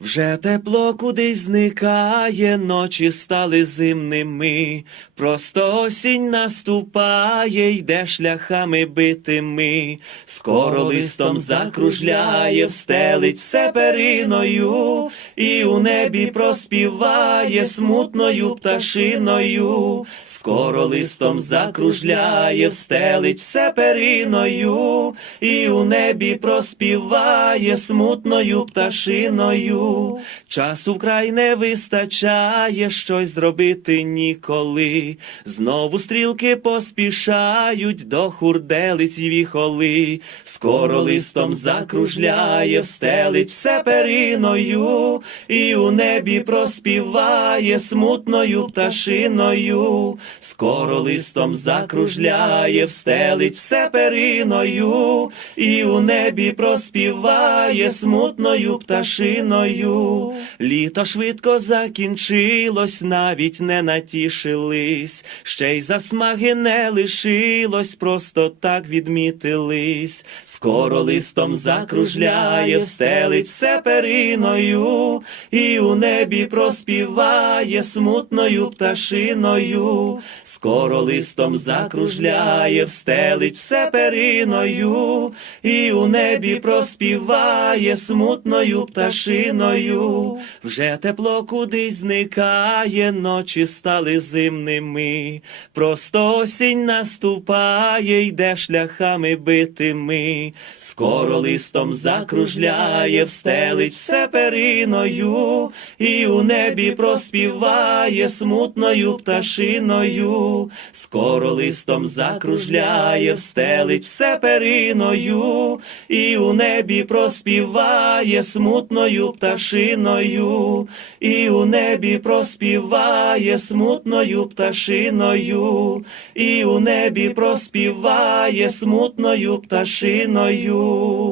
Вже тепло кудись зникає, ночі стали зимними, просто осінь наступає, йде шляхами битими, скоро листом закружляє, встелить все периною, і у небі проспіває смутною пташиною, скоро листом закружляє, встелить все периною, і у небі проспіває смутною пташиною. Часу вкрай не вистачає щось зробити ніколи. Знову стрілки поспішають до хурделиць віхоли. Скоро листом закружляє, встелить все периною, і у небі проспіває смутною пташиною. Скоро листом закружляє, встелить все периною, і у небі проспіває смутною пташиною. Літо швидко закінчилось, навіть не натішились, ще й засмаги не лишилось, просто так відмітились. Скоро листом закружляє, встелить все периною, і у небі проспіває смутною пташиною. Скоро листом закружляє, встелить все периною, і у небі проспіває смутною пташиною. Вже тепло кудись зникає, ночі стали зимними. Просто осінь наступає, йде шляхами битими. Скоро листом закружляє, встелить все периною, і у небі проспіває смутною пташиною. Скоро листом закружляє, встелить все периною, і у небі проспіває смутною пташиною, і у небі проспіває смутною пташиною, і у небі проспіває смутною пташиною.